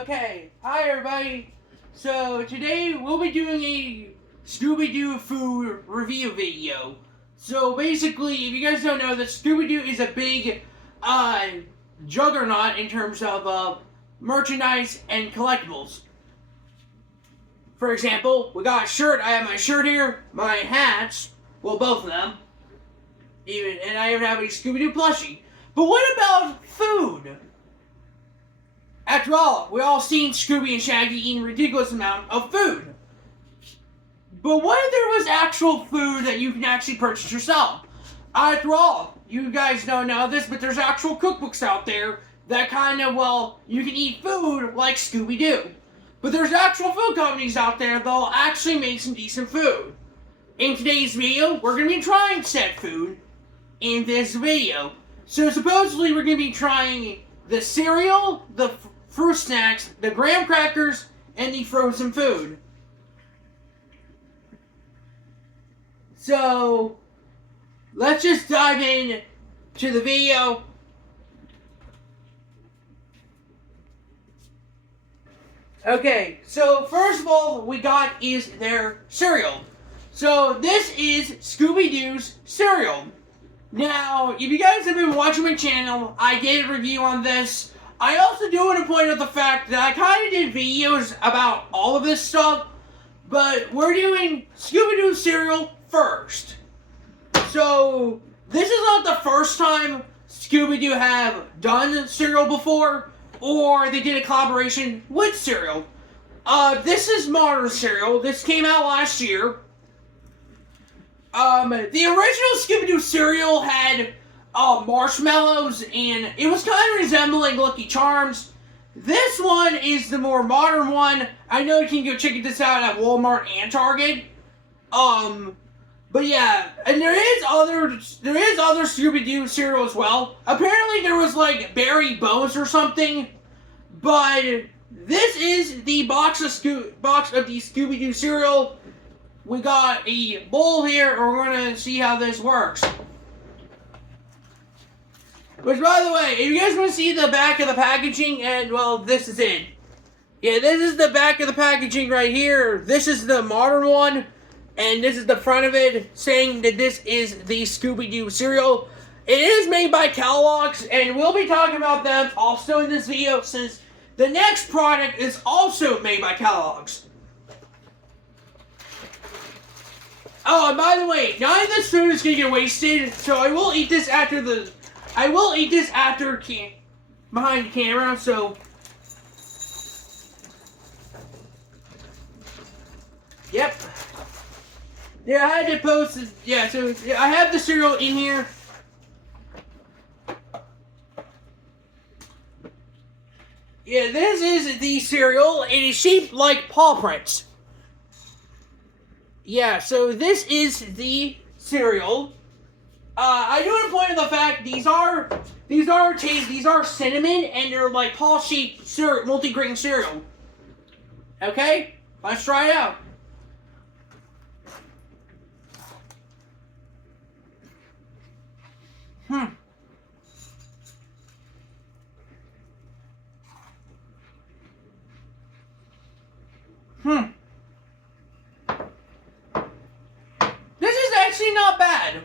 Okay, hi everybody. So today we'll be doing a Scooby Doo food review video. So basically, if you guys don't know, that Scooby Doo is a big juggernaut in terms of merchandise and collectibles. For example, we got a shirt. I have my shirt here, my hats, well, both of them, and I even have a Scooby Doo plushie. But what about food? After all, we all seen Scooby and Shaggy eating a ridiculous amount of food. But what if there was actual food that you can actually purchase yourself? After all, you guys don't know this, but there's actual cookbooks out there that you can eat food like Scooby Doo. But there's actual food companies out there that'll actually make some decent food. In today's video, we're going to be trying said food in this video. So supposedly we're going to be trying the cereal, the fruit snacks, the graham crackers, and the frozen food. So, let's just dive in to the video. Okay, so first of all, we got is their cereal. So, this is Scooby Doo's cereal. Now, if you guys have been watching my channel, I did a review on this. I also do want to point out the fact that I kind of did videos about all of this stuff, but we're doing Scooby Doo cereal first. So, this is not the first time Scooby Doo have done cereal before, or they did a collaboration with cereal. This is modern cereal. This came out last year. The original Scooby Doo cereal had marshmallows, and it was kind of resembling Lucky Charms. This one is the more modern one. I know you can go check this out at Walmart and Target. But yeah, and there is other Scooby Doo cereal as well. Apparently there was like Berry Bones or something, but this is the box of the Scooby Doo cereal. We got a bowl here, and we're gonna see how this works. Which, by the way, if you guys want to see the back of the packaging, and, well, this is it. Yeah, this is the back of the packaging right here. This is the modern one, and this is the front of it, saying that this is the Scooby Doo cereal. It is made by Kellogg's, and we'll be talking about them also in this video, since the next product is also made by Kellogg's. Oh, and by the way, none of this food is going to get wasted, so I will eat this behind the camera, so. Yep. Yeah, I had to post this. Yeah, so I have the cereal in here. Yeah, this is the cereal. It is shaped like paw prints. Yeah, so this is the cereal. I do want to point out the fact these are cinnamon, and they're like paw-shaped multi-grain cereal. Okay, let's try it out. This is actually not bad.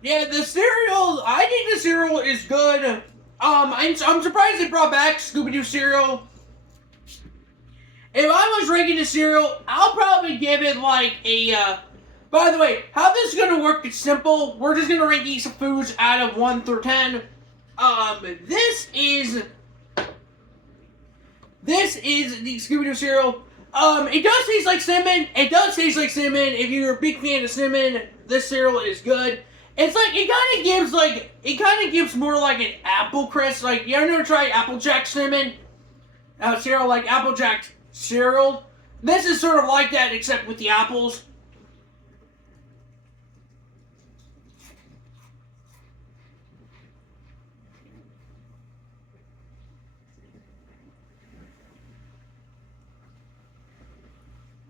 Yeah, the cereal, I think the cereal is good. I'm surprised they brought back Scooby Doo cereal. If I was ranking the cereal, I'll probably give it like a, by the way, how this is gonna work is simple. We're just gonna rank these foods out of 1 through 10. This is the Scooby Doo cereal. It does taste like cinnamon. It does taste like cinnamon. If you're a big fan of cinnamon, this cereal is good. It's like, it kind of gives more like an apple crisp. Like, you ever try Applejack cinnamon? Cereal, like Applejack cereal? This is sort of like that, except with the apples.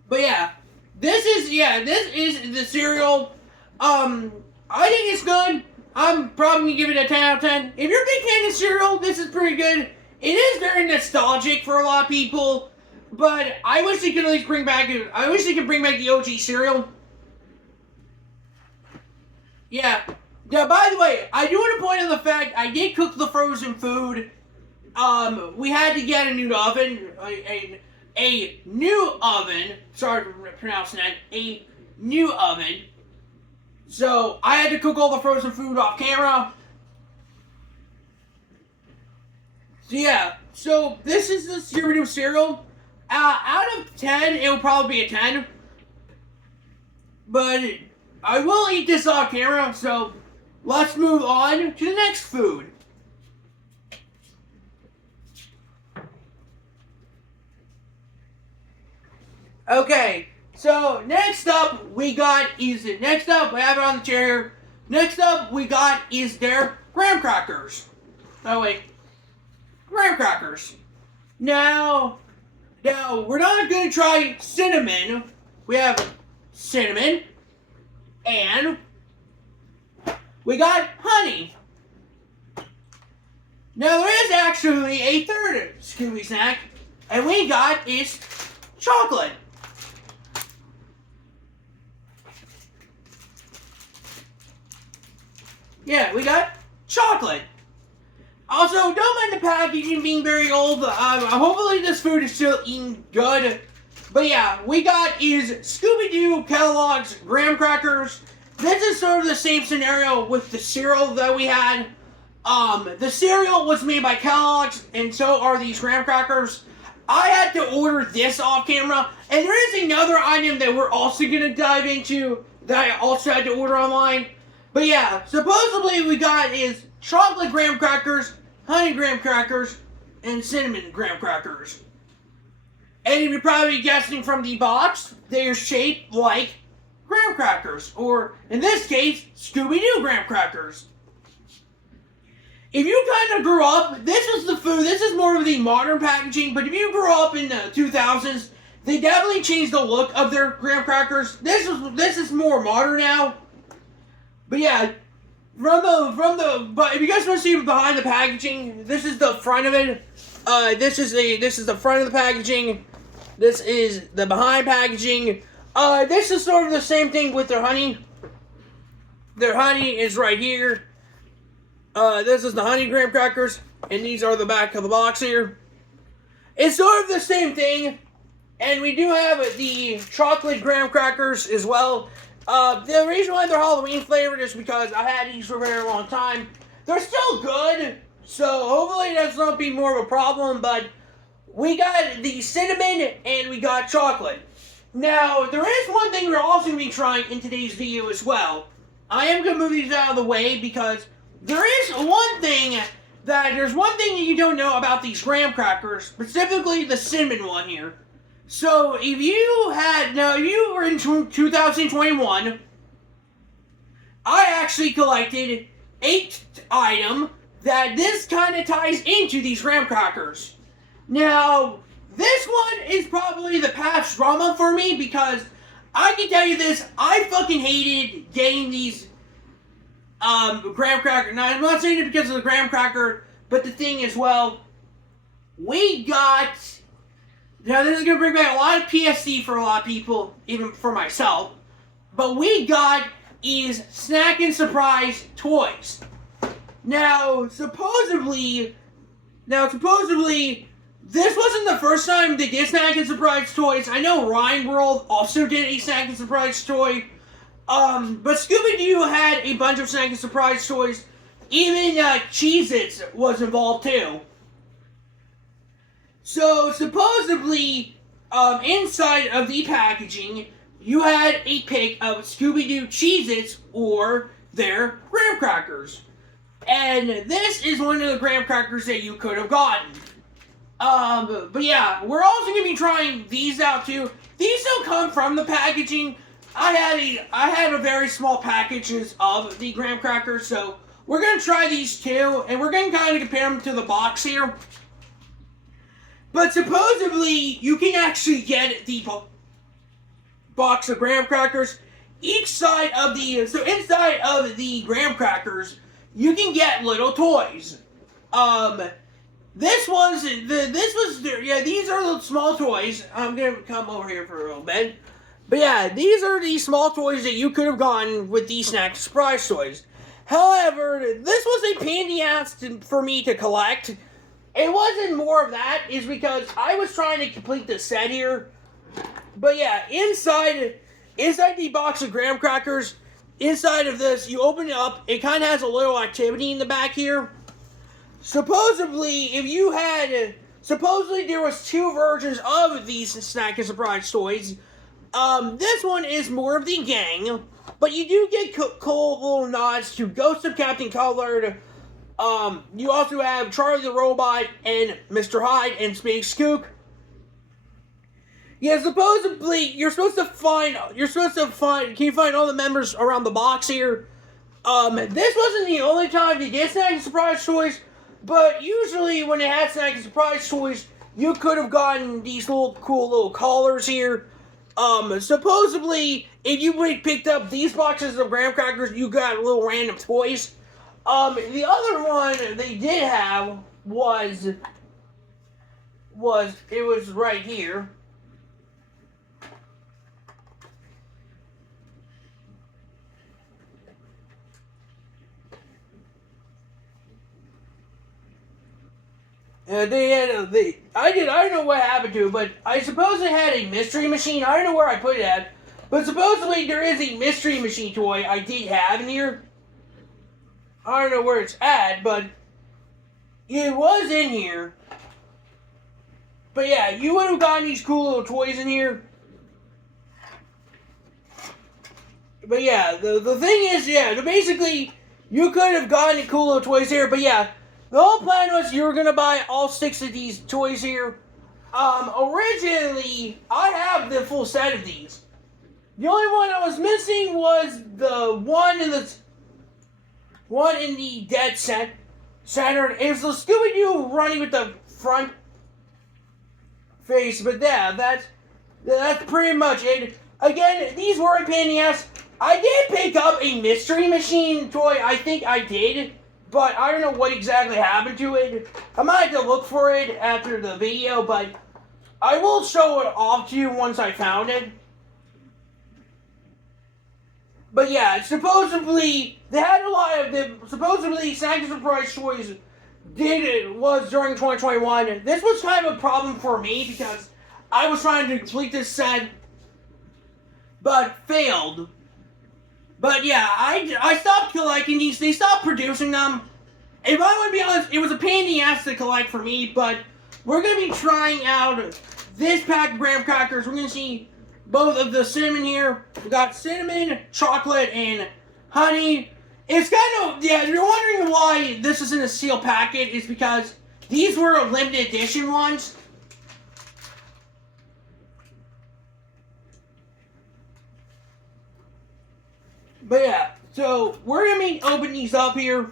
But yeah, this is the cereal. I think it's good. I'm probably going to give it a 10 out of 10. If you're a big fan of cereal, this is pretty good. it is very nostalgic for a lot of people, but I wish they could at least bring back. I wish they could bring back the OG cereal. Yeah. Now, by the way, I do want to point out the fact I did cook the frozen food. We had to get a new oven, a new oven. Sorry for pronouncing that. A new oven. So I had to cook all the frozen food off camera. So yeah. So this is the Scooby Doo cereal. Out of 10, it will probably be a 10. But I will eat this off camera. So let's move on to the next food. Okay, so next up I have it on the chair here. Next up we got is their graham crackers. Oh wait, graham crackers. Now we're not gonna try cinnamon. We have cinnamon, and we got honey. Now there is actually a third Scooby snack, and we got is chocolate. Yeah, we got chocolate. Also, don't mind the packaging being very old. Hopefully this food is still eating good. But yeah, we got is Scooby Doo Kellogg's graham crackers. This is sort of the same scenario with the cereal that we had. The cereal was made by Kellogg's, and so are these graham crackers. I had to order this off camera, and there is another item that we're also going to dive into that I also had to order online. But yeah, supposedly we got is chocolate graham crackers, honey graham crackers, and cinnamon graham crackers. And you're probably guessing from the box, they're shaped like graham crackers, or in this case, Scooby Doo graham crackers. If you kind of grew up, this is the food, this is more of the modern packaging, but if you grew up in the 2000s, they definitely changed the look of their graham crackers. This is more modern now. But yeah, but if you guys want to see behind the packaging, this is the front of it. This is the front of the packaging. This is the behind packaging. This is sort of the same thing with their honey. Their honey is right here. This is the honey graham crackers, and these are the back of the box here. It's sort of the same thing, and we do have the chocolate graham crackers as well. The reason why they're Halloween flavored is because I had these for a very long time. They're still good, so hopefully that's not be more of a problem, but we got the cinnamon and we got chocolate. Now, there is one thing we're also going to be trying in today's video as well. I am going to move these out of the way because there's one thing that you don't know about these graham crackers, specifically the cinnamon one here. So, if you were in 2021, I actually collected 8 items that this kind of ties into these graham crackers. Now, this one is probably the past drama for me because I can tell you this, I fucking hated getting these graham cracker. Now, I'm not saying it because of the graham cracker, but the thing is, well, we got... Now, this is going to bring back a lot of PSD for a lot of people, even for myself. But we got is Snack and Surprise toys. Now, supposedly, this wasn't the first time they did Snack and Surprise toys. I know Ryan World also did a Snack and Surprise toy. But Scooby Doo had a bunch of Snack and Surprise toys. Even Cheez-Its was involved too. So, supposedly, inside of the packaging, you had a pic of Scooby Doo Cheez-Its or their graham crackers. And this is one of the graham crackers that you could have gotten. But yeah, we're also going to be trying these out too. These don't come from the packaging. I had a very small packages of the graham crackers, so we're going to try these too, and we're going to kind of compare them to the box here. But supposedly, you can actually get the box of graham crackers. Inside of the graham crackers, you can get little toys. These are the small toys. I'm gonna come over here for a little bit. But yeah, these are the small toys that you could have gotten with these snack surprise toys. However, this was a pain in the ass for me to collect. It wasn't more of that, is because I was trying to complete the set here. But yeah, inside the box of graham crackers, inside of this, you open it up, it kind of has a little activity in the back here. Supposedly there was two versions of these snack and surprise toys. This one is more of the gang, but you do get cool little nods to Ghost of Captain Cutler. You also have Charlie the Robot and Mr. Hyde and Space Skook. Yeah, supposedly you're supposed to find. Can you find all the members around the box here? This wasn't the only time you get snack and surprise toys, but usually when it had snack and surprise toys, you could have gotten these cool little collars here. Supposedly, if you picked up these boxes of graham crackers, you got little random toys. The other one they did have was right here. I don't know what happened to it, but I suppose it had a mystery machine. I don't know where I put it at, but supposedly there is a mystery machine toy I did have in here. I don't know where it's at, but it was in here. But yeah, you would have gotten these cool little toys in here. But yeah, the thing is, basically, you could have gotten cool little toys here, but yeah, the whole plan was you were going to buy all 6 of these toys here. Originally, I have the full set of these. The only one I was missing was the one in the dead center. It was the Scooby Doo running with the front face, but yeah, that's pretty much it. Again, these were a pain in the ass. I did pick up a mystery machine toy. I think I did. But I don't know what exactly happened to it. I might have to look for it after the video, but I will show it off to you once I found it. But yeah, supposedly they had a lot of the Snack and Surprise toys was during 2021. This was kind of a problem for me because I was trying to complete this set, but failed. But yeah, I stopped collecting these. They stopped producing them. If I would be honest, it was a pain in the ass to collect for me, but we're going to be trying out this pack of graham crackers. We're going to see both of the cinnamon here. We got cinnamon, chocolate, and honey. It's kind of, if you're wondering why this is in a sealed packet, it's because these were limited edition ones. But yeah, so we're going to be opening these up here.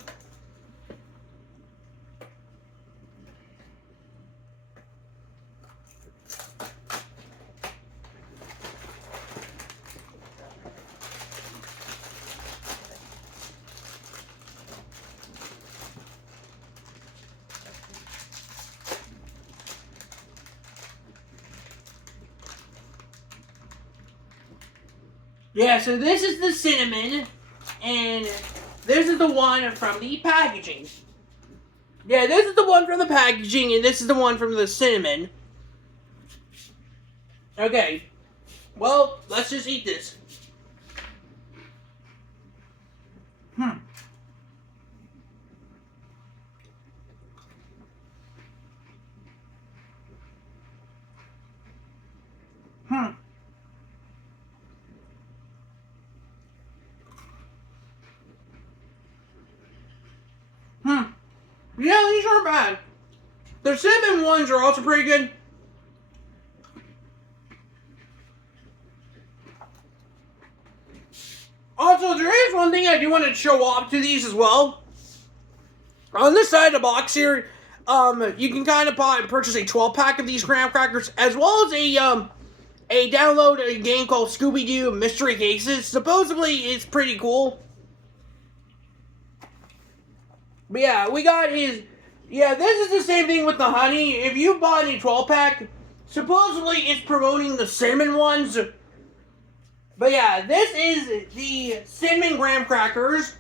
Yeah, so this is the cinnamon, and this is the one from the packaging. Yeah, this is the one from the packaging, and this is the one from the cinnamon. Okay, well, let's just eat this. Yeah, these aren't bad. The cinnamon ones are also pretty good. Also, there is one thing I do want to show off to these as well. On this side of the box here, you can kind of purchase a 12-pack of these graham crackers, as well as download a game called Scooby Doo Mystery Cases. Supposedly, it's pretty cool. But yeah, we got Yeah, this is the same thing with the honey. If you buy a 12-pack, supposedly it's promoting the cinnamon ones. But yeah, this is the cinnamon graham crackers.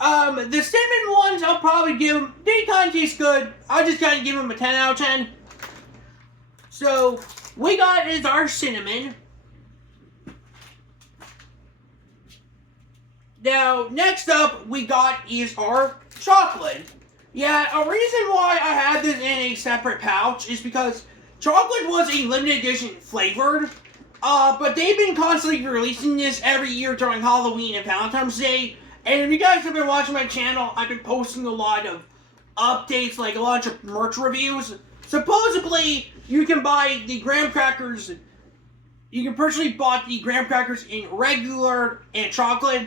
The cinnamon ones, I'll probably give them, they kind of taste good. I'll just kind of give them a 10 out of 10. So, we got is our cinnamon. Now, next up, we got is our chocolate. Yeah, a reason why I had this in a separate pouch is because chocolate was a limited edition flavored. But they've been constantly releasing this every year during Halloween and Valentine's Day. And if you guys have been watching my channel, I've been posting a lot of updates, like a lot of merch reviews. Supposedly, you can buy the graham crackers. You can personally buy the graham crackers in regular and chocolate.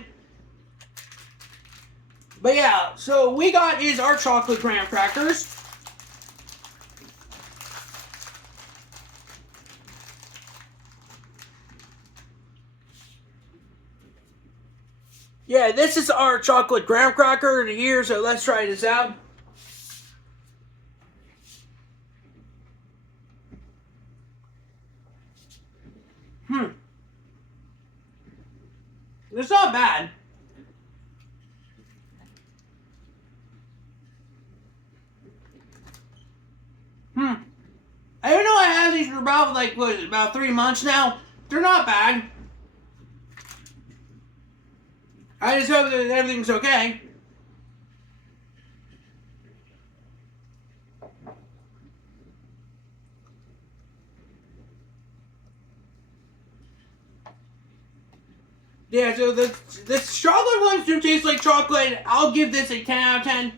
But yeah, so we got is our chocolate graham crackers. Yeah, this is our chocolate graham cracker here, so let's try this out. It's not bad. I don't know, I have these for about, like, what is it, about 3 months now. They're not bad. I just hope that everything's okay. Yeah, so the chocolate ones do taste like chocolate. I'll give this a 10 out of 10.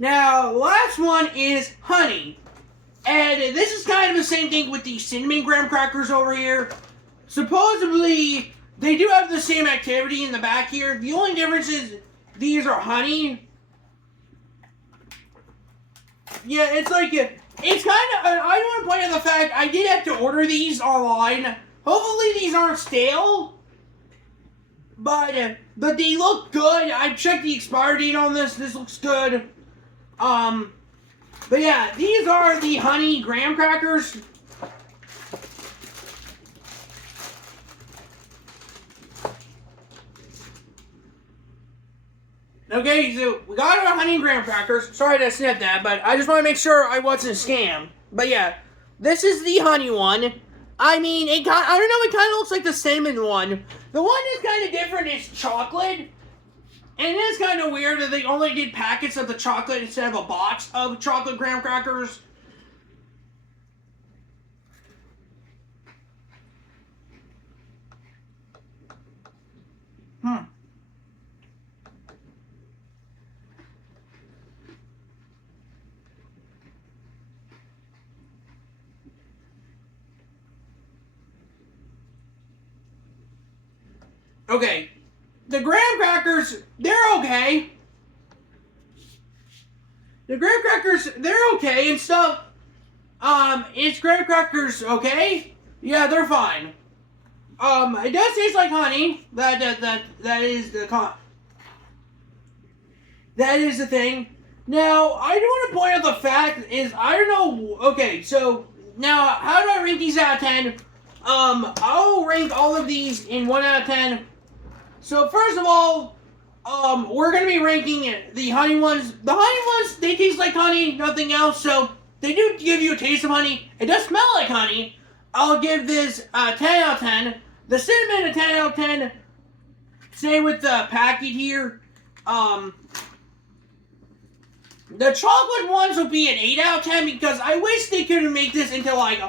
Now, last one is honey. And this is kind of the same thing with the cinnamon graham crackers over here. Supposedly, they do have the same activity in the back here. The only difference is these are honey. Yeah, it's like, it's kind of, I want to point out the fact I did have to order these online. Hopefully these aren't stale. But they look good. I checked the expiry date on this. This looks good. But yeah, these are the honey graham crackers. Okay, so we got our honey graham crackers. Sorry to snip that, but I just want to make sure I wasn't scammed. But yeah, this is the honey one. I mean, I don't know, it kind of looks like the cinnamon one. The one that's kind of different is chocolate. And it is kind of weird that they only did packets of the chocolate instead of a box of chocolate graham crackers. Okay, the graham crackers, they're okay. The graham crackers, they're okay and stuff. Is graham crackers okay? Yeah, they're fine. It does taste like honey. That is the thing. Now, I do want to point out the fact is, I don't know, okay, so, now, how do I rank these out of 10? I'll rank all of these in 1 out of 10. So, first of all, we're going to be ranking the honey ones. The honey ones, they taste like honey, nothing else, so they do give you a taste of honey. It does smell like honey. I'll give this a 10 out of 10. The cinnamon a 10 out of 10. Same with the packet here. The chocolate ones will be an 8 out of 10 because I wish they could make this into like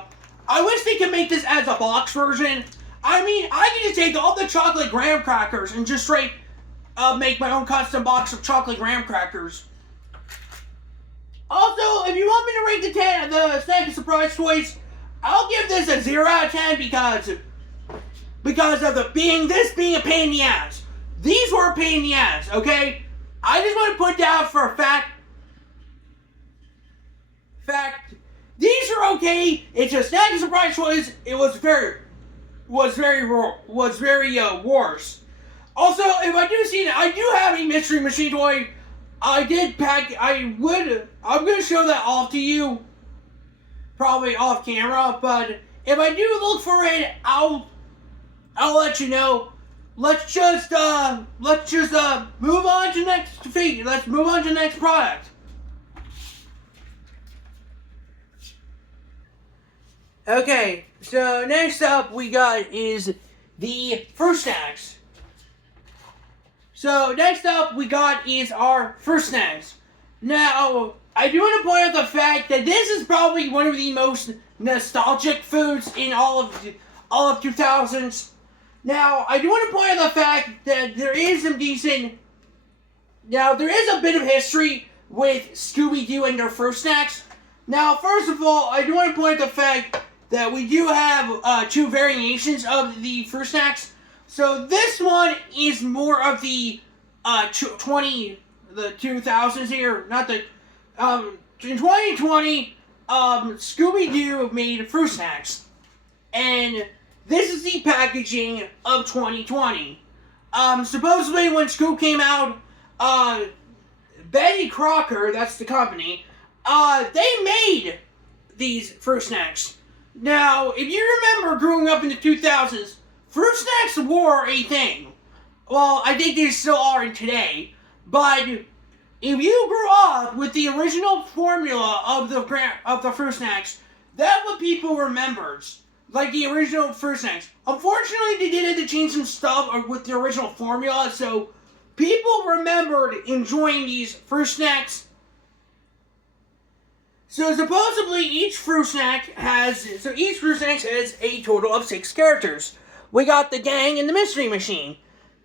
I wish they could make this as a box version. I mean, I could just take all the chocolate graham crackers and just straight make my own custom box of chocolate graham crackers. Also, if you want me to rank the snack and surprise toys, I'll give this a 0 out of 10 because of this being a pain in the ass. These were a pain in the ass, okay? I just want to put down for a fact, these are okay. It's a snack and surprise toys. It was very worse. Also, if I do see that, I do have a mystery machine toy. I'm gonna show that off to you, probably off camera. But if I do look for it, I'll let you know. Let's just move on to next figure. Let's move on to the next product. Okay, so next up we got is the fruit snacks. So next up we got is our fruit snacks. Now, I do want to point out the fact that this is probably one of the most nostalgic foods in all of 2000s. Now, I do want to point out the fact that there is a bit of history with Scooby Doo and their fruit snacks. Now, first of all, I do want to point out the fact that we do have two variations of the fruit snacks. So this one is more of the 2000s here, not the in 2020 Scooby Doo made fruit snacks, and this is the packaging of 2020. Supposedly when Scoob came out, Betty Crocker, that's the company, they made these fruit snacks. Now, if you remember growing up in the 2000s, fruit snacks were a thing. Well, I think they still are in today. But if you grew up with the original formula of the fruit snacks, that's what people remembered. Like the original fruit snacks. Unfortunately, they did have to change some stuff with the original formula, so people remembered enjoying these fruit snacks. So supposedly each fruit snack has a total of 6 characters. We got the gang and the mystery machine.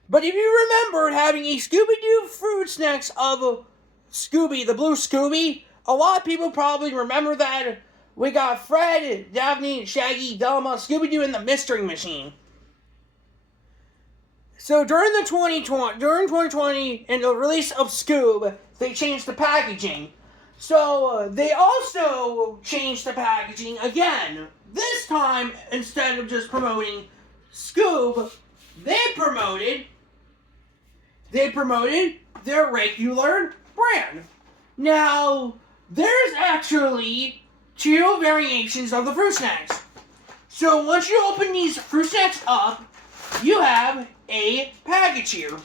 But if you remember having a Scooby-Doo fruit snacks of Scooby, the blue Scooby, a lot of people probably remember that. We got Fred, Daphne, Shaggy, Velma, Scooby-Doo, and the mystery machine. So during 2020 and the release of Scoob, they changed the packaging. So they also changed the packaging again. This time, instead of just promoting Scoob, they promoted their regular brand. Now, there's actually 2 variations of the fruit snacks. So once you open these fruit snacks up, you have a package here.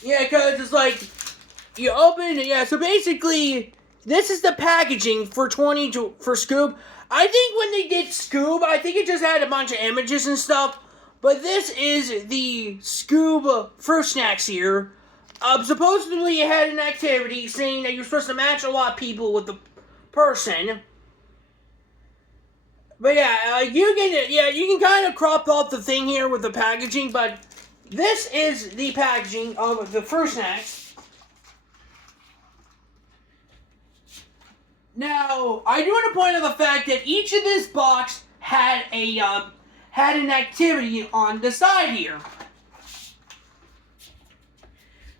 Yeah, because it's like, you open, so basically, this is the packaging for Scoob. I think when they did Scoob, I think it just had a bunch of images and stuff, but this is the Scoob fruit snacks here. Supposedly it had an activity saying that you're supposed to match a lot of people with the person. But you can kind of crop off the thing here with the packaging, but this is the packaging of the fruit snacks. Now, I do want to point out the fact that each of this box had an activity on the side here.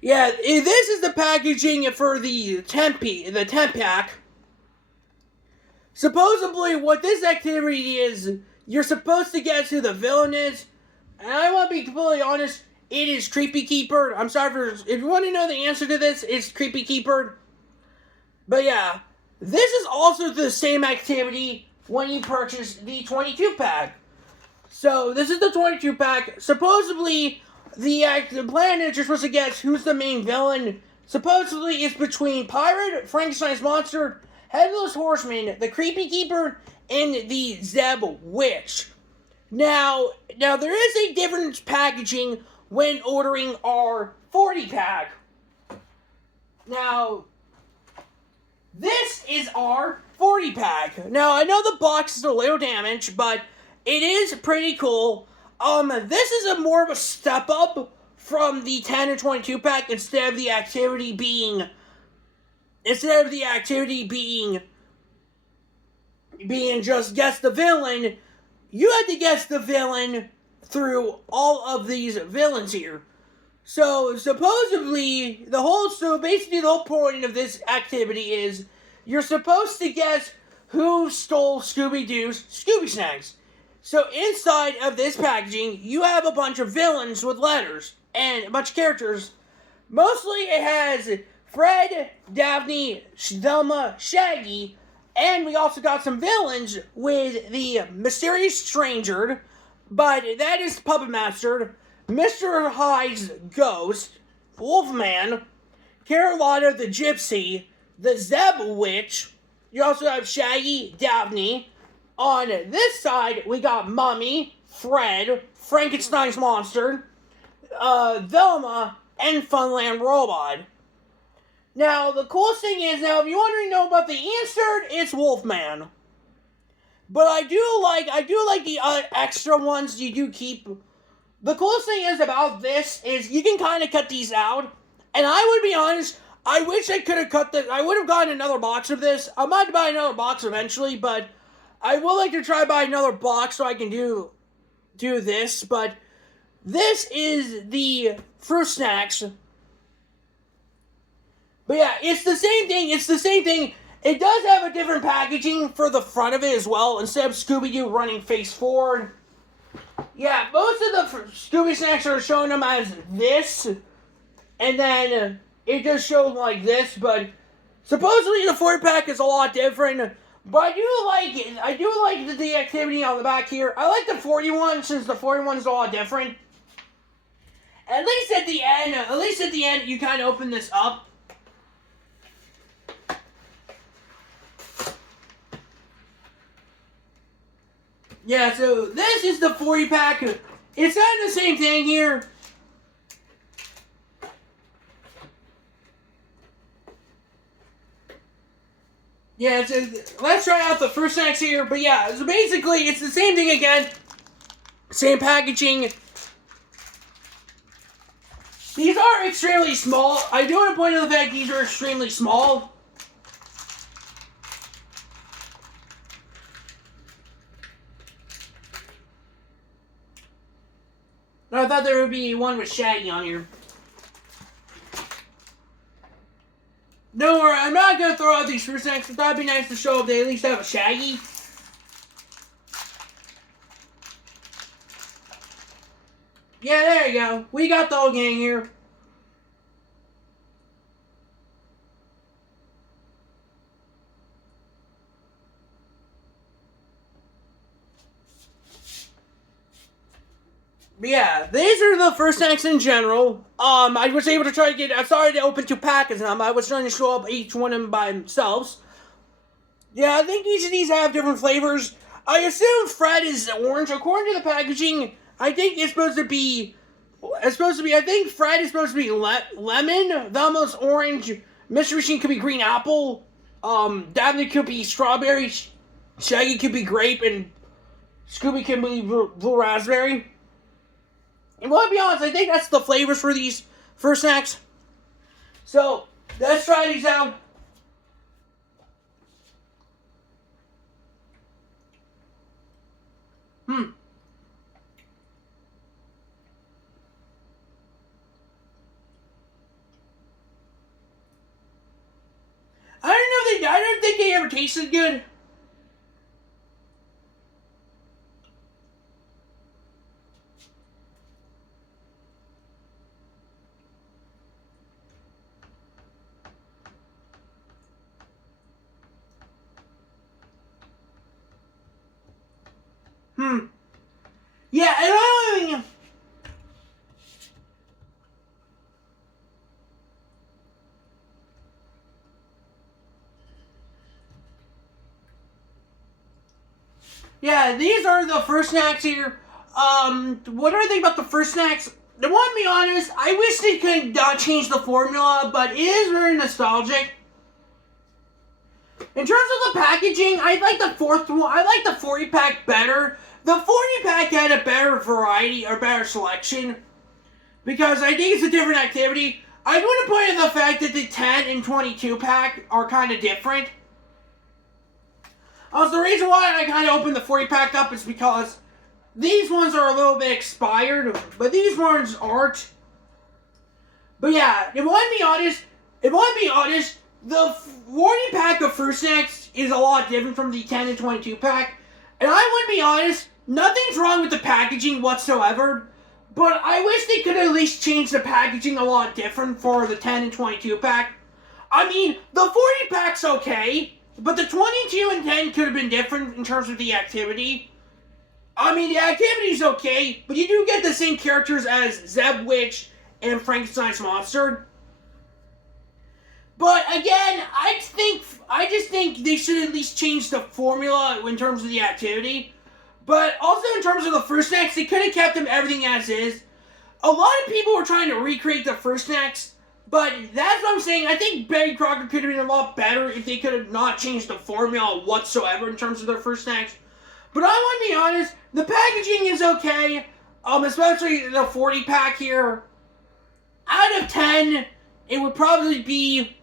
Yeah, this is the packaging for the temp pack. Supposedly, what this activity is, you're supposed to guess who the villain is. And I want to be completely honest, it is Creepy Keeper. I'm sorry if you want to know the answer to this, it's Creepy Keeper. But yeah, this is also the same activity when you purchase the 22 pack. So this is the 22 pack. Supposedly, the plan is you're supposed to guess who's the main villain. Supposedly, it's between Pirate, Frankenstein's Monster, Headless Horseman, the Creepy Keeper, and the Zeb Witch. Now there is a different packaging when ordering our 40 pack. Now, this is our 40 pack. Now, I know the box is a little damaged, but it is pretty cool. This is more of a step up from the 10 and 22 pack instead of the activity being just guess the villain. You had to guess the villain through all of these villains here. So basically the whole point of this activity is you're supposed to guess who stole Scooby Doo's Scooby Snacks. So inside of this packaging, you have a bunch of villains with letters and a bunch of characters. Mostly it has Fred, Daphne, Velma, Shaggy, and we also got some villains with the Mysterious Stranger, but that is Puppet Master, Mr. Hyde's Ghost, Wolfman, Carlotta the Gypsy, the Zeb Witch. You also have Shaggy, Daphne. On this side, we got Mummy, Fred, Frankenstein's Monster, Velma, and Funland Robot. Now, the coolest thing is, now, if you want to know about the insert, it's Wolfman. But I do like the extra ones you do keep. The coolest thing is about this is you can kind of cut these out. And I would be honest, I wish I could have cut this. I would have gotten another box of this. I might buy another box eventually, but I would like to try buy another box so I can do this. But this is the fruit snacks. But yeah, it's the same thing. It does have a different packaging for the front of it as well. Instead of Scooby Doo running face forward. Yeah, most of the Scooby snacks are showing them as this. And then it just shows like this. But supposedly the 4-pack is a lot different. But I do like it. I do like the activity on the back here. I like the 41 since the 41 is a lot different. At least at the end, you kind of open this up. Yeah, so this is the 40-pack. It's kind of the same thing here. Yeah, let's try out the fruit snacks here. But yeah, so basically, it's the same thing again. Same packaging. These are extremely small. I do want to point out the fact these are extremely small. I thought there would be one with Shaggy on here. Don't worry, I'm not going to throw out these fruit snacks. I thought it'd be nice to show if they at least have a Shaggy. Yeah, there you go. We got the whole gang here. But yeah, these are the first snacks in general. I was able to try to get. I started to open 2 packets of them. I was trying to show up each one of them by themselves. Yeah, I think each of these have different flavors. I assume Fred is orange. According to the packaging, I think it's supposed to be. I think Fred is supposed to be lemon. Velma's orange. Mystery Machine could be green apple. Daphne could be strawberry. Shaggy could be grape, and Scooby could be blue raspberry. And well, to be honest, I think that's the flavors for these fruit snacks. So, let's try these out. I don't think they ever tasted good. Yeah, and I don't even... Yeah, these are the first snacks here. What do I think about the first snacks? To be honest, I wish they could change the formula, but it is very nostalgic. In terms of the packaging, I like the fourth one. I like the 40-pack better. The 40-pack had a better variety or better selection because I think it's a different activity. I want to point out the fact that the 10 and 22-pack are kind of different. The reason why I kind of opened the 40-pack up is because these ones are a little bit expired, but these ones aren't. But yeah, if I want to be honest, The 40 pack of fruit snacks is a lot different from the 10 and 22 pack. And I would be honest, nothing's wrong with the packaging whatsoever. But I wish they could at least change the packaging a lot different for the 10 and 22 pack. I mean, the 40 pack's okay, but the 22 and 10 could have been different in terms of the activity. I mean, the activity's okay, but you do get the same characters as Zeb Witch and Frankenstein's Monster. But again, I just think they should at least change the formula in terms of the activity. But also in terms of the fruit snacks, they could have kept them everything as is. A lot of people were trying to recreate the fruit snacks, but that's what I'm saying. I think Betty Crocker could have been a lot better if they could have not changed the formula whatsoever in terms of their fruit snacks. But I want to be honest, the packaging is okay, especially the 40 pack here. Out of 10, it would probably be,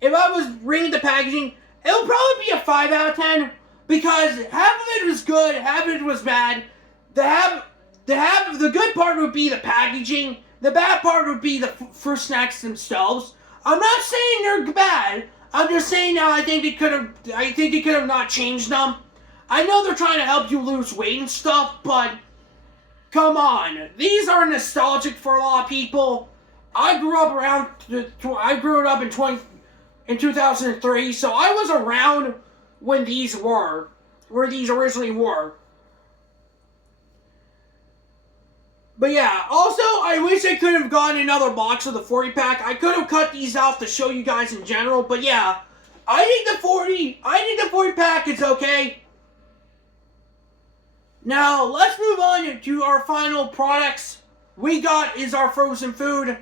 if I was rating the packaging, it would probably be a 5 out of 10. Because half of it was good, half of it was bad. The good part would be the packaging. The bad part would be the fruit snacks themselves. I'm not saying they're bad. I'm just saying I think they could have not changed them. I know they're trying to help you lose weight and stuff, but come on, these are nostalgic for a lot of people. I grew up in 2003, so I was around when these originally were. But yeah, also, I wish I could have gotten another box of the 40 pack. I could have cut these out to show you guys in general, but yeah, I think the 40 pack is okay. Now, let's move on to our final products. We got is our frozen food.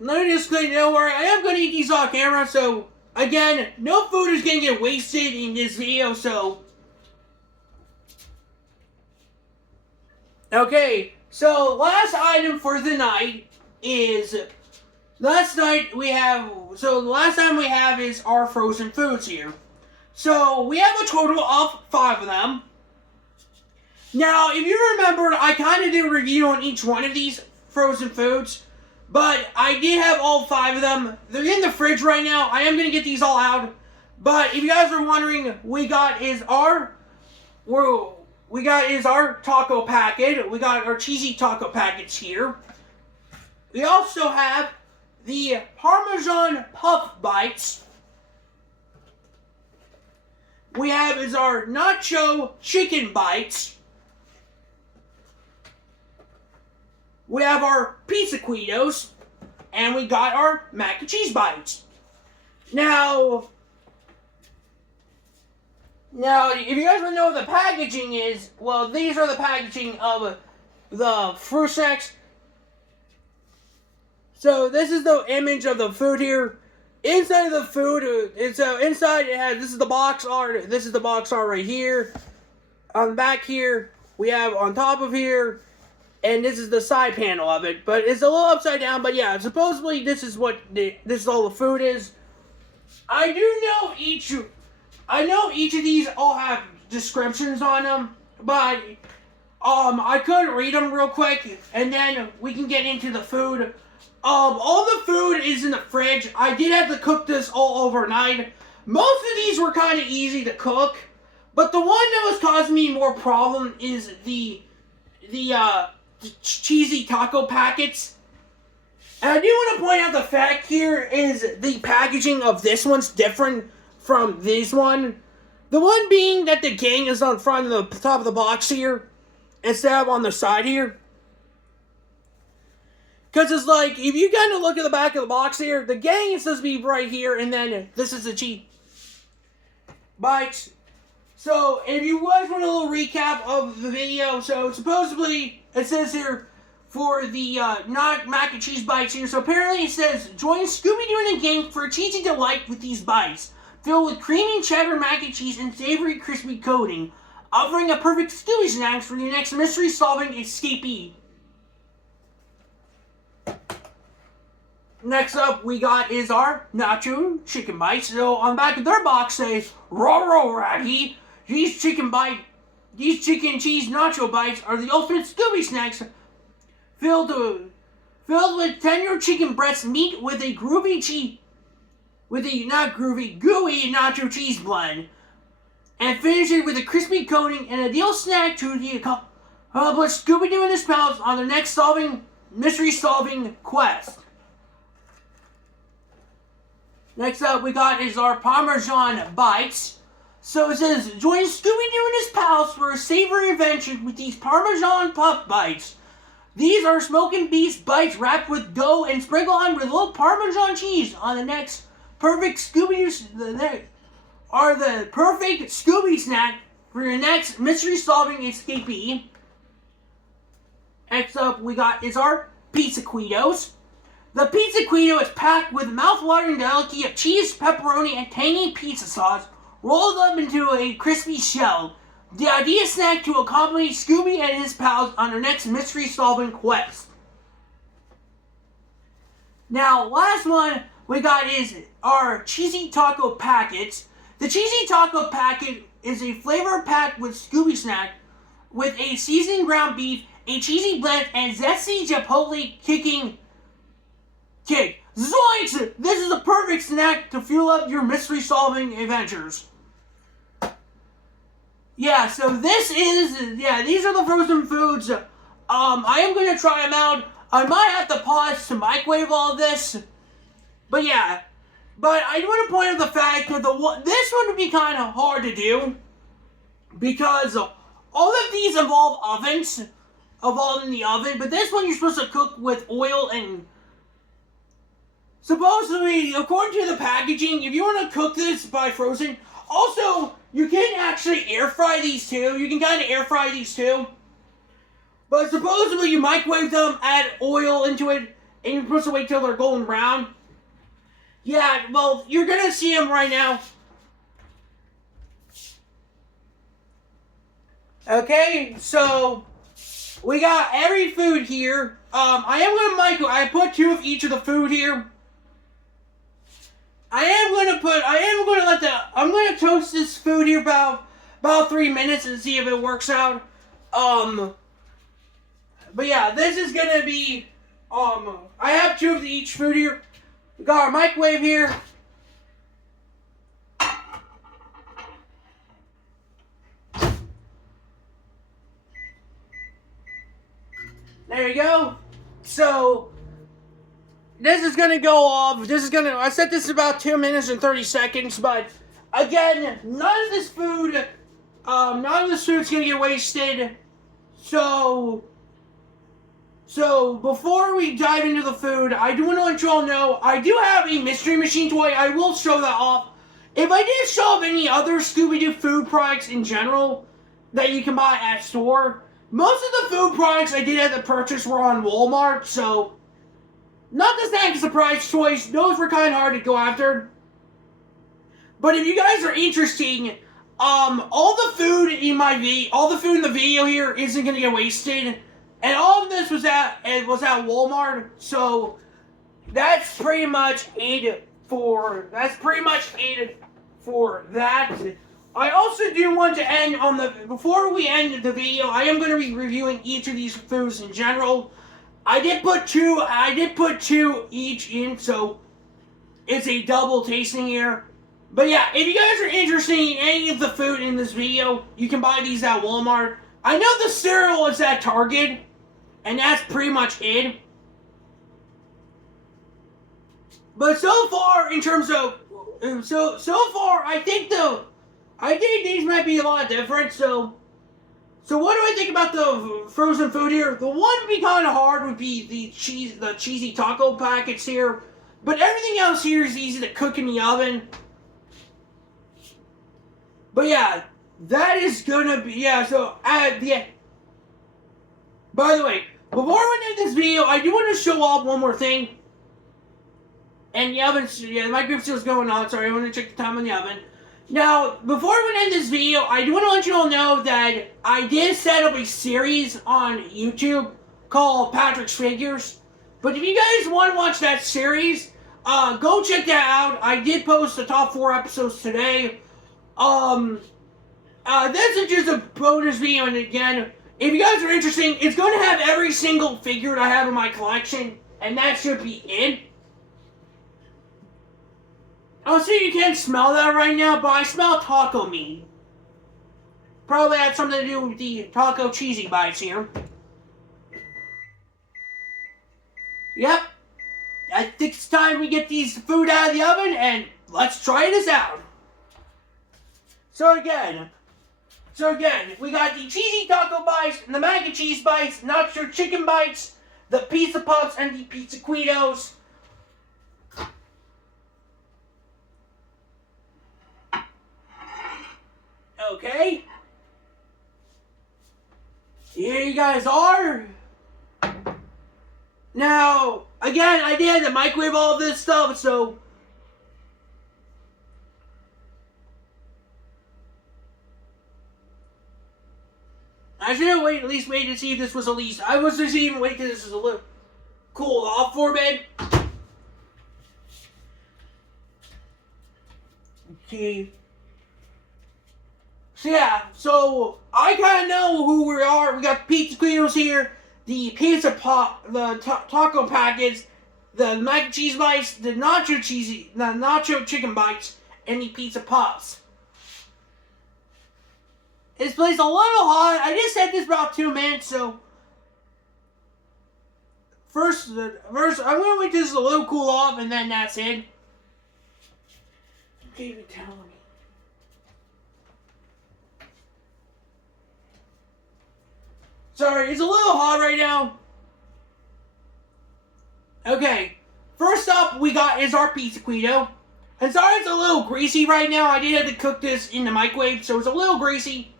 Let me just say, don't worry, I am going to eat these off camera, so, again, no food is going to get wasted in this video, so. Okay, so last item for the night is, the last time we have is our frozen foods here. So, we have a total of 5 of them. Now, if you remember, I kind of did a review on each one of these frozen foods. But I did have all 5 of them. They're in the fridge right now. I am going to get these all out. But if you guys are wondering, we got is our taco packet. We got our cheesy taco packets here. We also have the Parmesan Puff Bites. We have is our Nacho Chicken Bites. We have our Pizza Guidos, and we got our Mac and Cheese Bites. Now, if you guys want to know what the packaging is, well, these are the packaging of the fruit snacks. So, this is the image of the food here. Inside of the food, inside it has, this is the box art. This is the box art right here. On the back here, we have on top of here, and this is the side panel of it, but it's a little upside down. But yeah, supposedly this is all the food is. I know each of these all have descriptions on them, but I could read them real quick, and then we can get into the food. All the food is in the fridge. I did have to cook this all overnight. Most of these were kind of easy to cook, but the one that was causing me more problem is the cheesy taco packets. And I do want to point out the fact here is the packaging of this one's different from this one. The one being that the gang is on front of the top of the box here instead of on the side here. Because it's like, if you kind of look at the back of the box here, the gang is supposed to be right here, and then this is the cheese bites. So, if you guys want a little recap of the video, so supposedly, it says here, for the not mac and cheese bites here, so apparently it says, join Scooby Doo and the gang for a cheesy delight with these bites, filled with creamy cheddar mac and cheese and savory crispy coating, offering a perfect Scooby snack for your next mystery-solving escapee. Next up, we got is our nacho chicken bites. So on the back of their box says, "Roll Ratty. These chicken cheese nacho bites are the ultimate Scooby snacks. filled with tender chicken breast meat with a gooey nacho cheese blend, and finish it with a crispy coating and a ideal snack to accomplish Scooby Doo and his pals on their next mystery solving quest. Next up we got is our Parmesan Bites. So it says, join Scooby Doo and his pals for a savory adventure with these Parmesan Puff Bites. These are smoking beef bites wrapped with dough and sprinkled on with a little Parmesan cheese on the next perfect Scooby are the perfect Scooby snack for your next mystery-solving escapee. Next up we got is our Pizza Guidos. The Pizza Guido is packed with mouth-watering delicacy of cheese, pepperoni, and tangy pizza sauce rolled up into a crispy shell. The ideal snack to accompany Scooby and his pals on their next mystery-solving quest. Now, last one we got is our Cheesy Taco Packets. The Cheesy Taco Packet is a flavor packed with Scooby snack with a seasoned ground beef, a cheesy blend, and zesty chipotle kick. Zoinks! This is the perfect snack to fuel up your mystery-solving adventures. Yeah, so these are the frozen foods. I am going to try them out. I might have to pause to microwave all this. But yeah. But I want to point out the fact that this one would be kind of hard to do. Because all of these involve ovens. Involved in the oven. But this one you're supposed to cook with oil and... Supposedly, according to the packaging, if you want to cook this by frozen... Also, you can actually air fry these too. You can kind of air fry these too. But supposedly you microwave them, add oil into it, and you're supposed to wait till they're golden brown. Yeah, well, you're going to see them right now. Okay, so we got every food here. I put two of each of the food here. I'm gonna toast this food here about 3 minutes and see if it works out. But yeah, this is gonna be, I have two of each food here. We got our microwave here. There you go. So, this is going to go off. I said this is about 2 minutes and 30 seconds, but again, none of this food's going to get wasted. So before we dive into the food, I do want to let you all know, I do have a Mystery Machine toy. I will show that off. If I did show off any other Scooby-Doo food products in general that you can buy at store, most of the food products I did have to purchase were on Walmart, so... Not the Snack Surprise Choice, those were kind of hard to go after. But if you guys are interested, all the food in the video here isn't going to get wasted. And all of this was at Walmart, so that's pretty much it for that. I also do want to end before we end the video, I am going to be reviewing each of these foods in general. I did put two each in, so it's a double tasting here. But yeah, if you guys are interested in any of the food in this video, you can buy these at Walmart. I know the cereal is at Target, and that's pretty much it. But so far, in terms of so far, I think these might be a lot different. So what do I think about the frozen food here? The one would be kind of hard would be the cheesy taco packets here. But everything else here is easy to cook in the oven. But yeah, that is gonna be, yeah, so, yeah. By the way, before we end this video, I do want to show off one more thing. And the oven, yeah, the microwave still is going on, sorry, I want to check the time on the oven. Now, before we end this video, I do want to let you all know that I did set up a series on YouTube called Patrick's Figures. But if you guys want to watch that series, go check that out. I did post the top 4 episodes today. This is just a bonus video, and again, if you guys are interested, it's going to have every single figure that I have in my collection, and that should be it. Oh, so you can't smell that right now, but I smell taco meat. Probably had something to do with the taco cheesy bites here. Yep. I think it's time we get these food out of the oven, and let's try this out. So again, we got the cheesy taco bites, and the mac and cheese bites, nacho chicken bites, the pizza puffs, and the pizza Guidos. Okay. Here you guys are. Now, again, I did the microwave all of this stuff, so I should have at least waited to see if this was at least. I was just even waiting till this was a little cooled off for me. Okay. So yeah, so I kind of know who we are. We got pizza Guidos here, the pizza pot, the taco packets, the mac and cheese bites, the nacho chicken bites, and the pizza puffs. This place is a little hot. I just said this about 2 minutes, so first I'm gonna wait till this is a little cool off, and then that's it. Okay, you tell me. Sorry, it's a little hot right now. Okay, first up we got is our pizza Guido. And sorry it's a little greasy right now. I did have to cook this in the microwave, so it's a little greasy.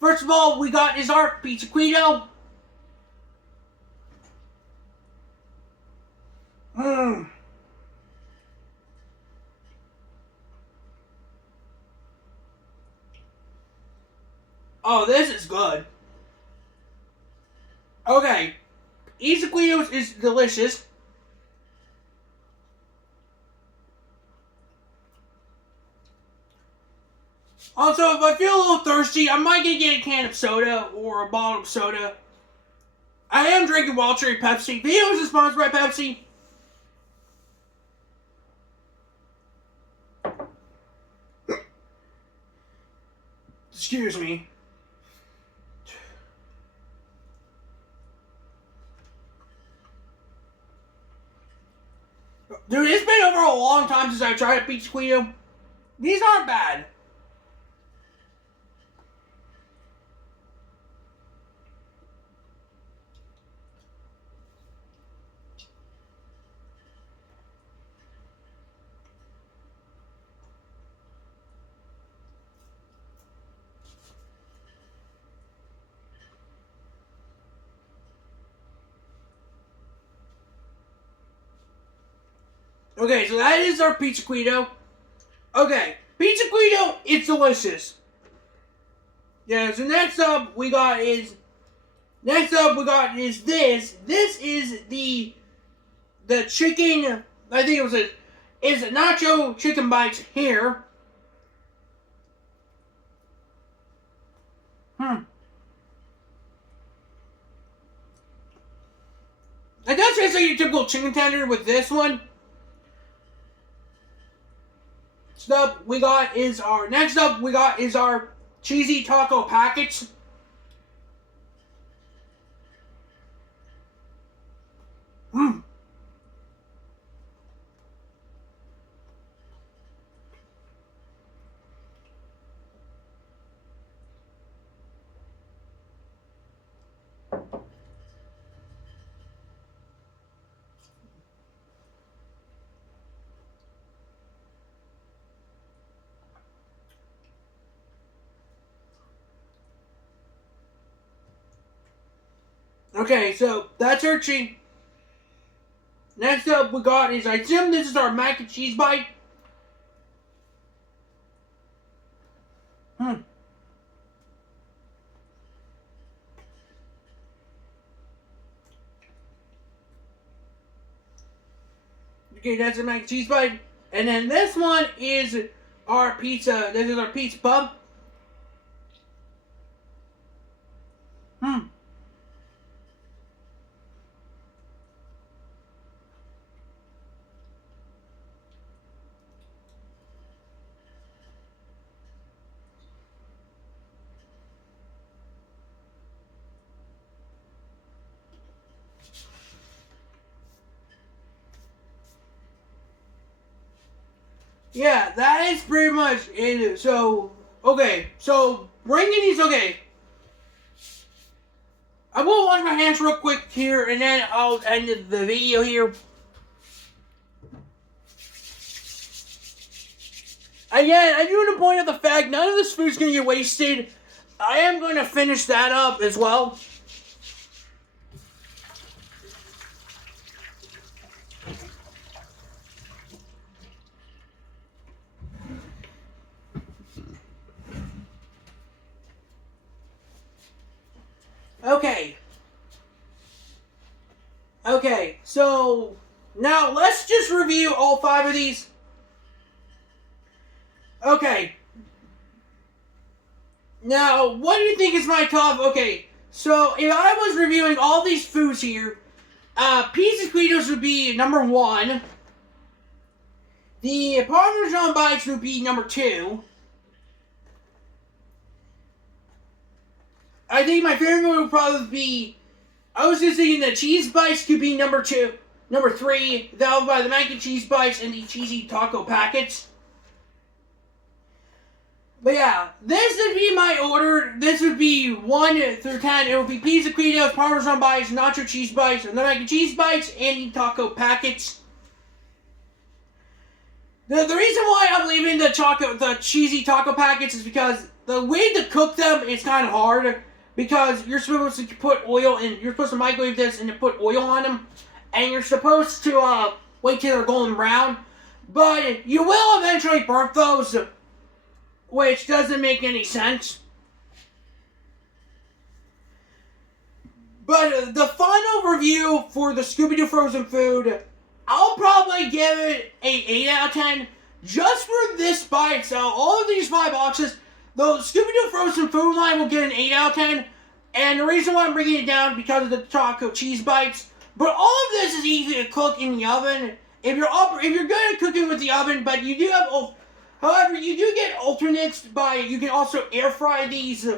First of all, we got is our pizza Guido. Oh, this is good. Okay, pizza Guidos is delicious. Also, if I feel a little thirsty, I might get a can of soda or a bottle of soda. I am drinking Wild Cherry Pepsi. Video is sponsored by Pepsi. Excuse me. Dude, it's been over a long time since I tried a pizza Guido. These aren't bad. Okay, so that is our pizza Guido. Okay, pizza Guido is delicious. Yeah, so next up we got is this. This is the chicken. I think it was is nacho chicken bites here. It does taste like your typical chicken tender with this one. Next up we got is our cheesy taco packets. Okay, so that's our cheese. Next up we got is, I assume this is our mac and cheese bite. Okay, that's the mac and cheese bite. And then this one is our pizza. This is our pizza pub. Yeah, that is pretty much it. So, okay. So, bringing these, okay. I will wash my hands real quick here, and then I'll end the video here. Again, I do want to point out the fact none of this food is going to get wasted. I am going to finish that up as well. Okay. Okay, so now let's just review all 5 of these. Okay. Now, what do you think is my top? Okay, so if I was reviewing all these foods here, pizza Guidos would be number 1. The Parmesan bites would be number 2. I think my favorite one would probably be, I was just thinking the cheese bites could be number 2. Number 3, followed by the mac and cheese bites and the cheesy taco packets. But yeah, this would be my order. This would be 1 through 10. It would be pizza Guidos, Parmesan bites, nacho cheese bites, and the mac and cheese bites, and the taco packets. The reason why I'm leaving the cheesy taco packets is because the way to cook them is kind of hard. Because you're supposed to put oil in, you're supposed to microwave this and then put oil on them. And you're supposed to wait till they're golden brown. But you will eventually burn those, which doesn't make any sense. But the final review for the Scooby Doo frozen food, I'll probably give it an 8 out of 10. Just for this by itself, all of these 5 boxes, the Scooby Doo frozen food line will get an 8 out of 10. And the reason why I'm bringing it down is because of the taco cheese bites. But all of this is easy to cook in the oven. If you're good at cooking with the oven, but you do have, however, you do get alternates by, you can also air fry these,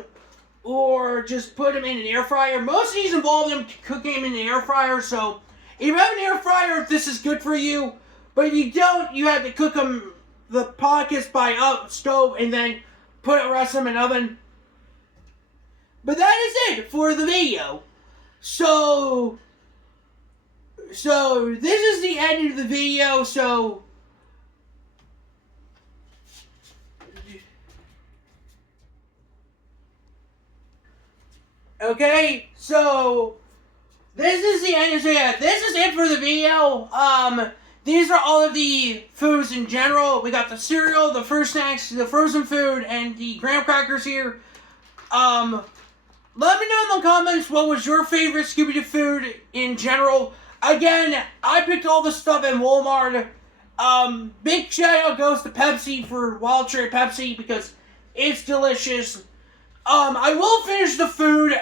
or just put them in an air fryer. Most of these involve them cooking them in an air fryer, so if you have an air fryer, this is good for you. But if you don't, you have to cook them, the pockets by stove, and then put the rest of them in oven. But that is it for the video. So this is the end of the video, so okay, so this is the end of the video. This is it for the video. These are all of the foods in general. We got the cereal, the fruit snacks, the frozen food, and the graham crackers here. Let me know in the comments what was your favorite Scooby Doo food in general. Again, I picked all this stuff in Walmart. Big shout out goes to Pepsi for Wild Cherry Pepsi because it's delicious. I will finish the food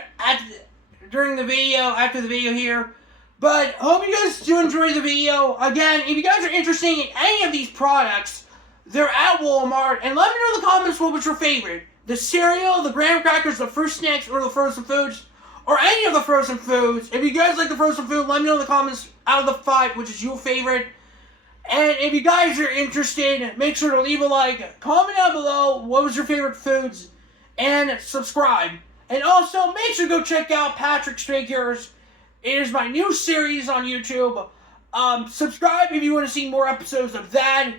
during the video, after the video here. But hope you guys do enjoy the video. Again, if you guys are interested in any of these products, they're at Walmart. And let me know in the comments what was your favorite. The cereal, the graham crackers, the fruit snacks, or the frozen foods. Or any of the frozen foods. If you guys like the frozen food, let me know in the comments out of the 5 which is your favorite. And if you guys are interested, make sure to leave a like. Comment down below what was your favorite foods. And subscribe. And also, make sure to go check out Patrick's Figures. It is my new series on YouTube. Subscribe if you want to see more episodes of that.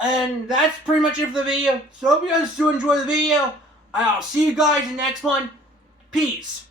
And that's pretty much it for the video. So hope you guys do enjoy the video. I'll see you guys in the next one. Peace.